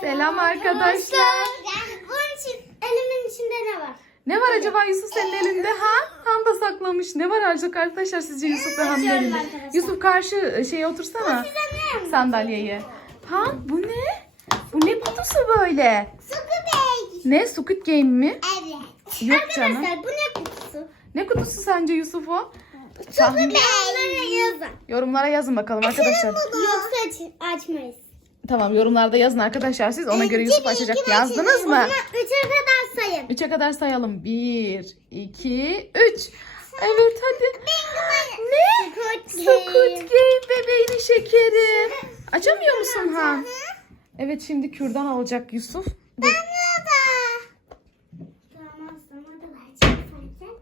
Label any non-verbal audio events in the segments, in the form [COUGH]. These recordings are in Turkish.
Selam arkadaşlar. Bunun için elimin içinde ne var? Ne var acaba Yusuf senin elinde ha? Han da saklamış. Ne var acaba arkadaşlar sizce Yusuf ve Han'ın elinde? arkadaşlar. Yusuf karşı şeye otursana. Sandalyeye. Han bu ne? Bu ne kutusu böyle? Squid Ne? Squid Game mi? Evet. Yok canım. Arkadaşlar bu ne kutusu? Ne kutusu sence Yusuf o? Squid Yorumlara yazın. Yorumlara yazın bakalım arkadaşlar. Yoksa aç, açmayız. Tamam yorumlarda yazın arkadaşlar siz. Ona göre Yusuf açacak. Yazdınız mı? Üçe kadar sayın. Üçe kadar sayalım. Bir, iki, üç. Evet hadi. Ne? Squid Game bebeğinin şekeri. Açamıyor musun Han? Evet şimdi kürdan alacak Yusuf. Dur. Tamam sana da vereceğim zaten.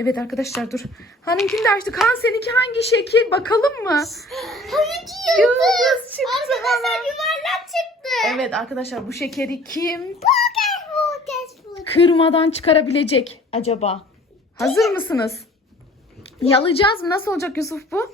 Evet arkadaşlar dur. Han'ınkini de açtık. Han seninki hangi şekil? Bakalım mı? Hangi Yıldız çıktı Arkadaşlar yuvarlak çıktı. Evet arkadaşlar bu şekeri kim Poker poker kırmadan çıkarabilecek acaba? Hazır mısınız? Yalayacağız mı? Nasıl olacak Yusuf bu?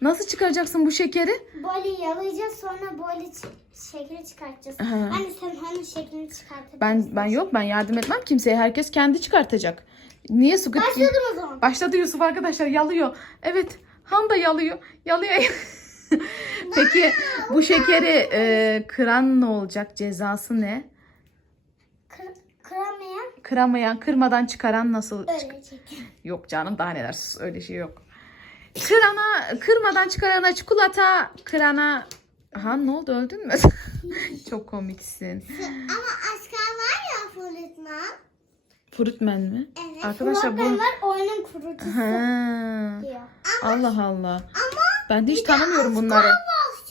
Nasıl çıkaracaksın bu şekeri? Boli yalayacağız sonra çi- şekli çıkartacağız. Aha. Anne sen hani şeklini çıkartabilirsin. Ben ben yok ben yardım etmem kimseye. Herkes kendi çıkartacak. Niye Squid Game- Başladım o zaman. Başladı Yusuf arkadaşlar yalıyor. Evet Han da yalıyor. Yalıyor. [LAUGHS] Peki bu şekeri e, kıran ne olacak? Cezası ne? Kır, kıramayan Kıramayan, kırmadan çıkaran nasıl? ölecek. [LAUGHS] Yok canım daha neler sus, öyle şey yok. Kırana, kırmadan çıkarana çikolata, kırana... Ha ne oldu öldün mü? [LAUGHS] Çok komiksin. Ama asker var ya Fulitman. Fruitman mi? Evet. Arkadaşlar bu... var oyunun kurucusu Ha. diyor. Allah Allah. Ama Ben de hiç tanımıyorum bunları.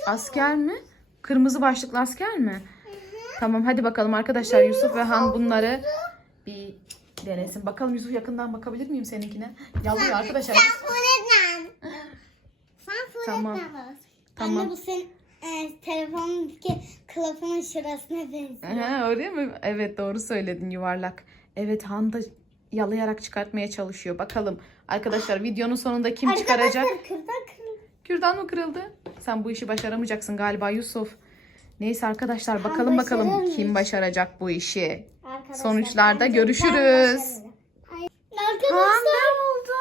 Asker mi? Kırmızı başlıklı asker mi? Tamam hadi bakalım arkadaşlar Yusuf ve Han bunları bir denesin. Bakalım Yusuf yakından bakabilir miyim seninkine? Yalıyor arkadaşlar. Sen Fulitman Tamam. var. Tamam. Anne bu senin e, telefonundaki kılıfının şurasına benziyor. Ha, öyle mi? Evet doğru söyledin yuvarlak. Evet Han da yalayarak çıkartmaya çalışıyor. Bakalım arkadaşlar videonun sonunda kim çıkaracak? Kırdan kırıldı. Kürdan mı kırıldı? Sen bu işi başaramayacaksın galiba Yusuf. Neyse arkadaşlar bakalım bakalım başarırmış. kim başaracak bu işi. Arkadaşlar, Sonuçlarda bence görüşürüz. Han Arkadaşlar. ne oldu?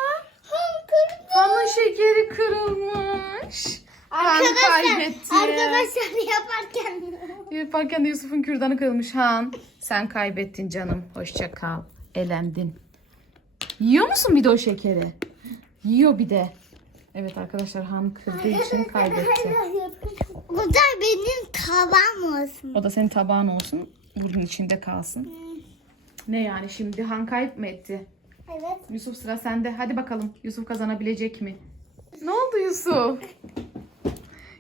Han kırdı. Han'ın şekeri kırılmış. Han Arkadaşlar, kaybetti. arkadaşlar yaparken Yaparken de Yusuf'un kürdanı kırılmış. Han sen kaybettin canım. Hoşça kal. Elendin. Yiyor musun bir de o şekeri? Yiyor bir de. Evet arkadaşlar Han kırdığı için kaybetti. Bu da benim tavam olsun. O da senin tabağın olsun. Bunun içinde kalsın. Ne yani şimdi Han kayıp mı etti? Evet. Yusuf sıra sende. Hadi bakalım Yusuf kazanabilecek mi? Ne oldu Yusuf?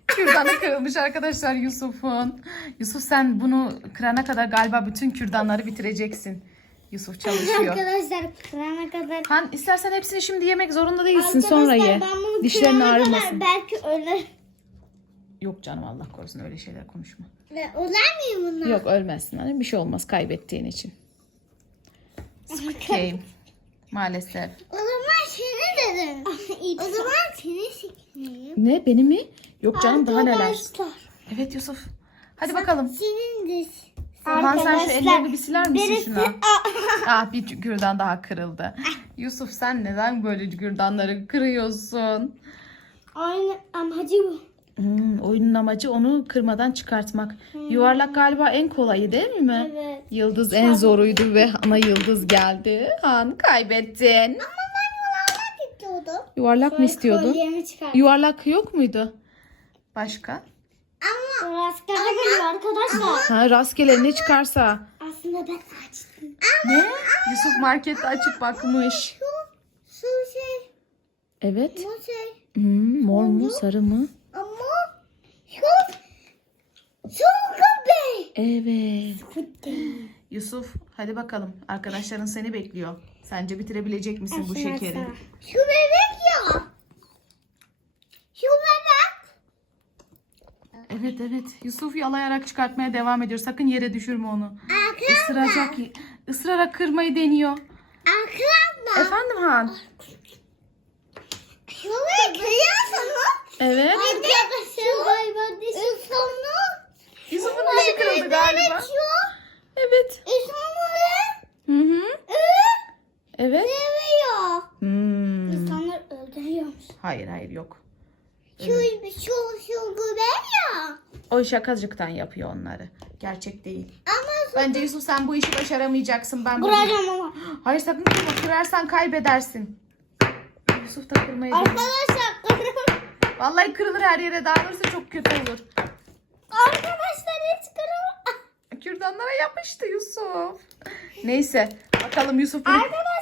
Kürdanı kırılmış arkadaşlar Yusuf'un. Yusuf sen bunu kırana kadar galiba bütün kürdanları bitireceksin. Yusuf çalışıyor. Arkadaşlar kırana kadar. Han istersen hepsini şimdi yemek zorunda değilsin sonra Arkadaşlar, ye. ben bunu Dişlerin kırana kadar ağrımasın. Belki ölür. Yok canım Allah korusun öyle şeyler konuşma. Ve Öler miyim bunlar? Yok ölmezsin hani bir şey olmaz kaybettiğin için. Game. Maalesef. O zaman seni dedim. o zaman seni sikmeyeyim. Ne beni mi? Yok canım daha neler. Evet Yusuf. Hadi bakalım. Senin de. Han sen şu ellerini bir siler misin birisi- şuna? [LAUGHS] Ah bir kürdan daha kırıldı. Yusuf sen neden böyle kürdanları kırıyorsun? Aynı amacı bu. Hmm, oyunun amacı onu kırmadan çıkartmak. Yuvarlak galiba en kolayı değil mi? Evet. Yıldız en zoruydu ve ana yıldız geldi. Han kaybettin. Ama ben yuvarlak istiyordum. Yuvarlak mı istiyordun? Yuvarlak yok muydu? Başka? Rastgele geliyor arkadaşlar. Ha rastgele ne çıkarsa. Aslında ben açtım. Ne? Yusuf markette açıp bakmış. Şu şey, Evet. bu şey. Hmm, mor mu sarı mı? Ama şu şu köpek. Evet. Yusuf hadi bakalım. Arkadaşların seni bekliyor. Sence bitirebilecek misin bu şekeri? Şu bebek Evet evet. Yusuf yalayarak çıkartmaya devam ediyor. Sakın yere düşürme onu. Akran Isıracak. Mı? Isırarak kırmayı deniyor. Akran? Efendim Han? Şunu kırıyorsunuz. Evet. Anne Yusuf'un Yusuf'un dişi kırıldı galiba. Evet. İnsanları Hı hı. Evet. Seviyor. Hmm. İnsanlar öldürüyormuş. Hayır hayır yok. Evet. Şöyle bir şey o şakacıktan yapıyor onları. Gerçek değil. Ama Bence Yusuf sen bu işi başaramayacaksın. Ben bu- Vuracağım ama. Hayır sakın kırma. Kırarsan kaybedersin. Yusuf da kırmayı. Arkadaşlar kırım. Vallahi kırılır her yere dağılırsa çok kötü olur. Arkadaşlar hiç kırım. Kürdanlara yapıştı Yusuf. Neyse bakalım Yusuf bunu... Arkadaşlar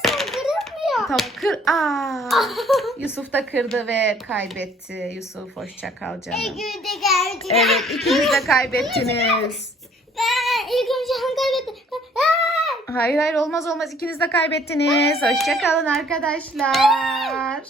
kırılmıyor. Tamam kır. Aa, [LAUGHS] Yusuf da kırdı ve kaybetti. Yusuf hoşça kal canım. İlk önce geldi. Evet ikiniz de [LAUGHS] kaybettiniz. Ben ilk önce han kaybettim. Hayır hayır olmaz olmaz ikiniz de kaybettiniz. Hoşça kalın arkadaşlar.